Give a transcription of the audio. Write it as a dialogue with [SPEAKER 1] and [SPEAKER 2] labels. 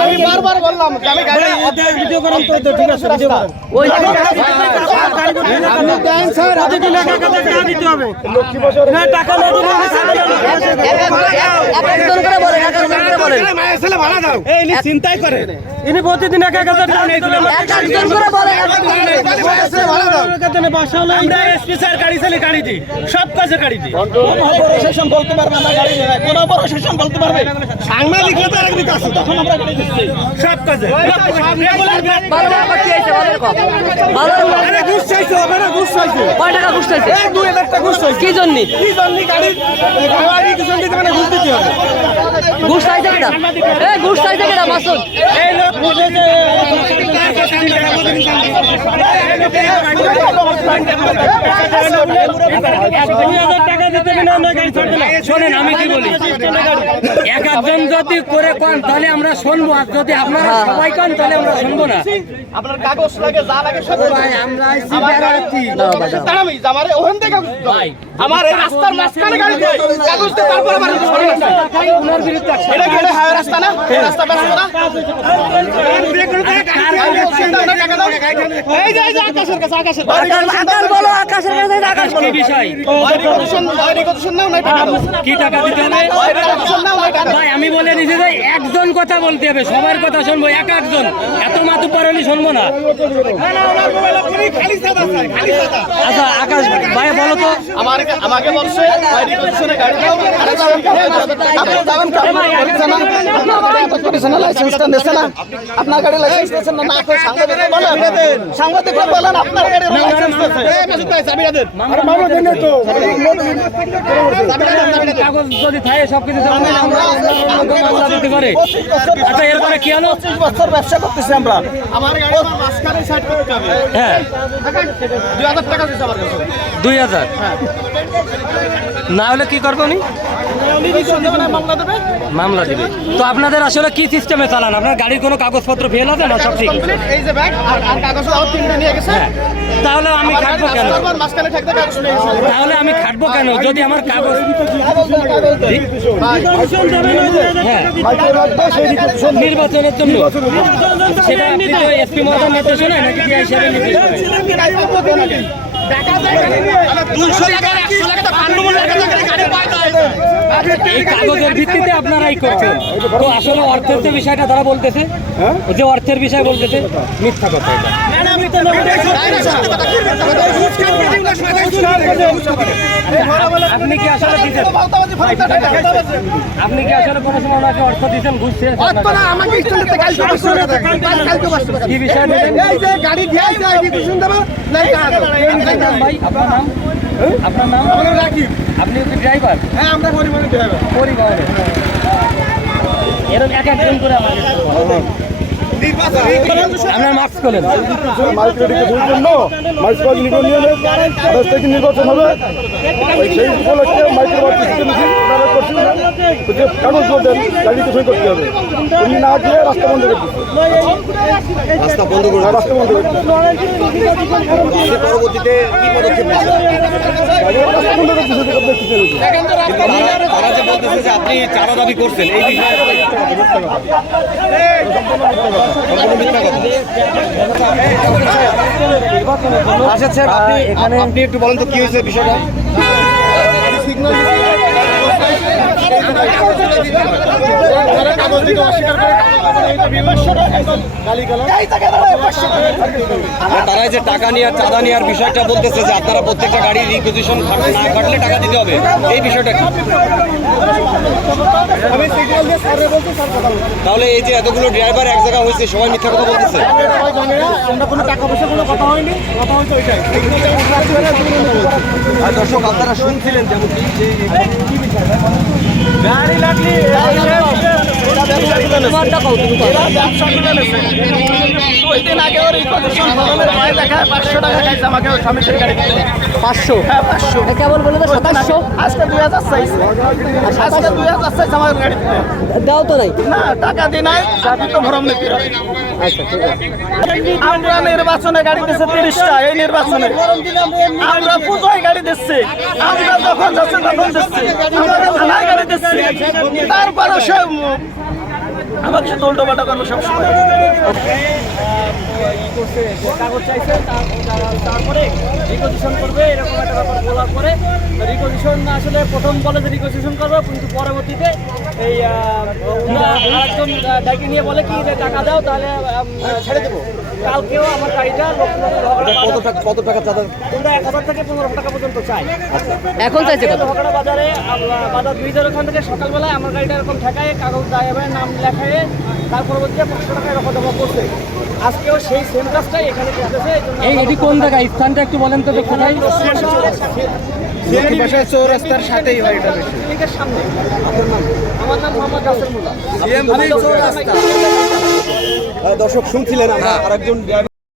[SPEAKER 1] আমি বারবার বললাম যে আমি গাড়ি ভিডিও করেন তো তো ঠিক আছে ভিডিও করেন
[SPEAKER 2] ওই
[SPEAKER 1] আপনি দেন স্যার প্রতিদিন এক এক টাকা দিতে হবে না টাকা না দিলে
[SPEAKER 2] একজন করে বলেন একজন করে বলেন
[SPEAKER 1] এই ইনি চিন্তাই করে ইনি প্রতিদিন এক এক হাজার টাকা
[SPEAKER 2] একজন করে বলেন একজন করে বলেন।
[SPEAKER 1] বাসা হলো আমরা এসপি স্যার গাড়ি চালিয়ে গাড়ি দিই। সব কাজে গাড়ি দিই। প্রশাসন বলতে পারবে না গাড়ি নেই কোন প্রশাসন বলতে পারবে? সাংবাদিক তো তখন আমরা গাড়ি দিচ্ছি। সব কাজে। ঘুষ চাইছে হবে না ঘুষ চাইছে।
[SPEAKER 2] কয় টাকা ঘুষ চাইছে?
[SPEAKER 1] দুই হাজার টাকা ঘুষ চাইছে।
[SPEAKER 2] কি জন্য?
[SPEAKER 1] কি জন্য গাড়ি গাড়ি কি মানে ঘুষ দিতে হবে।
[SPEAKER 2] ঘুষ চাইছে কেটা এ ঘুষ চাইছে কেটা মাসুদ?
[SPEAKER 1] লোক বুঝেছে
[SPEAKER 3] শোনেন আমি কি বলি? এক একজন যদি করে কন তাহলে আমরা শুনব। আর যদি আপনারা সবাই কন তাহলে আমরা শুনব না।
[SPEAKER 1] আপনার কাগজ লাগে যা লাগে সব
[SPEAKER 3] আমরা আইছি বেড়াচ্ছি
[SPEAKER 1] দাঁড়ামি আমার ওখান থেকে কাগজ আমার এই রাস্তার মাঝখানে গাড়ি কাগজ দিয়ে তারপর আবার এটা কি এটা রাস্তা না? এই রাস্তা না
[SPEAKER 3] আমি বলে দিছি যে একজন কথা বলতে হবে সবার কথা শুনব এক একজন এত মাতু পরলি শুনব না আচ্ছা আকাশ ভাই বলো তো
[SPEAKER 1] আমার আমাকে বলছে রেকর্ডেশনে গাড়ি নিয়েছে না আপনার গাড়ি লাইসেন্স না না করে সাংবাদিক বলেন আপনার গাড়ির লাইসেন্স নিয়েছে আরে মামলা দেন তো
[SPEAKER 3] কাগজ যদি থাকে সবকিছু দিতে আচ্ছা এরপরে কি হলো?
[SPEAKER 1] পঁচিশ বছর ব্যবসা করতেছি আমরা। আমার গাড়ি মাঝখানে সাইড করতে হবে।
[SPEAKER 3] হ্যাঁ।
[SPEAKER 1] দুই হাজার টাকা দিচ্ছে আমার কাছে।
[SPEAKER 3] দুই হাজার? না হলে কি করব
[SPEAKER 1] উনি? না মামলা দেবে।
[SPEAKER 3] তো আপনাদের আসলে কি সিস্টেমে চালান? আপনার গাড়ির কোনো কাগজপত্র ফেল আছে না সব ঠিক?
[SPEAKER 1] এই যে ব্যাগ আর আর কাগজ আবার তিনটে নিয়ে গেছে।
[SPEAKER 3] কেন? তাহলে আমি খাটবো কেন? যদি আমার কাগজ নির্বাচনের জন্য। সেটা আপনি তো এসপি মহোদয় নির্দেশনা নাকি কি হিসাবে নির্দেশনা এই কাগজের ভিত্তিতে আপনারাই করছেন। তো আসলে অর্থের যে বিষয়টা তারা বলতেছে যে অর্থের বিষয় বলতেছে মিথ্যা কথা এটা। আপনি কি আসলে দিচ্ছেন
[SPEAKER 1] ভাওতাবাজি, ভাওতাবাজি, ভাওতাবাজি।
[SPEAKER 3] আপনি কি আসলে কোনো সময় ওনাকে অর্থ দিচ্ছেন ঘুষ চেয়েছেন
[SPEAKER 1] অত না, আমাকে স্ট্যান্ডে কালকে পাঁচশো টাকা দেন। কাল- কালকে পাঁচশো টাকা দেন।
[SPEAKER 3] কি বিষয় নিলেন
[SPEAKER 1] এই যে গাড়ি দিয়েছে, আইডি কুশন দেবো, নাই টাকা দেবো।
[SPEAKER 3] আপনার নাম ভাই? আপনার নাম? আপনার নাম?
[SPEAKER 1] আমরা রাখি।
[SPEAKER 3] আপনি কি ড্রাইভার
[SPEAKER 1] হ্যাঁ, আমরা পরিবহনের ড্রাইভার
[SPEAKER 3] পরিবহনে এরকম এক একজন করে আমাকে আপনার মাস্ক খোলেন
[SPEAKER 4] নির্বাচন হবে। সেই উপলক্ষে মাইক্রো বার্তা সিস্টেম কাগজ দেন? গাড়িতে সই করতে হবে। উনি না দিয়ে রাস্তা বন্ধ করে রাস্তা বন্ধ করে রাস্তা বন্ধ করে পরবর্তীতে কি পদক্ষেপ রাস্তা বন্ধ করে কিছু
[SPEAKER 5] তারা যে বলতেছে যে আপনি চারা দাবি করছেন এই বিষয়ে আচ্ছা স্যার আপনি আপনি একটু বলেন তো কি হয়েছে বিষয়টা? তারা যে টাকা নেওয়ার চাঁদা নেওয়ার বিষয়টা বলতেছে যে আপনারা প্রত্যেকটা গাড়ি রিকুইজিশন না কাটলে টাকা দিতে হবে এই বিষয়টা কি। তাহলে এই যে এতগুলো ড্রাইভার এক জায়গা হয়েছে, সবাই মিথ্যা কথা বলতেছে
[SPEAKER 1] আমরা
[SPEAKER 5] দর্শক, আপনারা শুনছিলেন যেমন
[SPEAKER 1] গাড়ি লাগলি। ব্যবসা দুই দিন আগে ওর ভয় দেখায় পাঁচশো টাকা খাইছে আমাকে ওই স্বামীর গাড়ি
[SPEAKER 2] পাঁচশো?
[SPEAKER 1] হ্যাঁ পাঁচশো।
[SPEAKER 2] কেবল বলে তো সাতাশশো
[SPEAKER 1] আজকে দুই হাজার চাইছে। আজকে দুই হাজার চাইছে আমার গাড়ি
[SPEAKER 2] দাও তো নাই।
[SPEAKER 1] না টাকা দি নাই আমি তো ভরম নিতে
[SPEAKER 2] আচ্ছা ঠিক আছে।
[SPEAKER 1] আমরা নির্বাচনে গাড়ি দিচ্ছে তিরিশটা এই নির্বাচনে। আমরা পুজোয় গাড়ি দিচ্ছি। আমরা যখন যাচ্ছে তখন দিচ্ছি। আমাকে থানায় গাড়ি দিচ্ছি। তারপরে সে আমাকে সে উল্টো পাল্টা করবে সবসময়।
[SPEAKER 6] কাগজ চাইছে তারপরে রিকোজিশন করবে এরকম একটা ব্যাপার বলার পরে রিকোজিশন আসলে প্রথম বলে যে রিকোজিশন করবে কিন্তু পরবর্তীতে এই আরেকজন ডাকি নিয়ে বলে কি যে টাকা দাও তাহলে ছেড়ে দেবো। কালকেও আমার গাড়িটা
[SPEAKER 5] কত টাকা কত টাকা চাঁদা?
[SPEAKER 6] তোমরা এক হাজার থেকে টাকা পর্যন্ত চাই।
[SPEAKER 2] এখন চাইছে কত?
[SPEAKER 6] বাজারে বাজার ব্রিজের ওখান থেকে সকালবেলায় আমার গাড়িটা এরকম ঠেকায় কাগজ দায়াবে নাম লেখায় তার পরবর্তীতে পাঁচশো টাকা এরকম জমা করছে। আজকেও সেই সেম কাজটাই এখানে করতেছে এই এটি কোন জায়গায়? স্থানটা একটু বলেন তো কোথায়
[SPEAKER 1] চৌরাস্তার সাথেই হয় এটা
[SPEAKER 6] ক্লিনিকের সামনে আমার নাম। মোহাম্মদ রাসেল মোল্লা।
[SPEAKER 5] দর্শক শুনছিলেন আমরা আরেকজন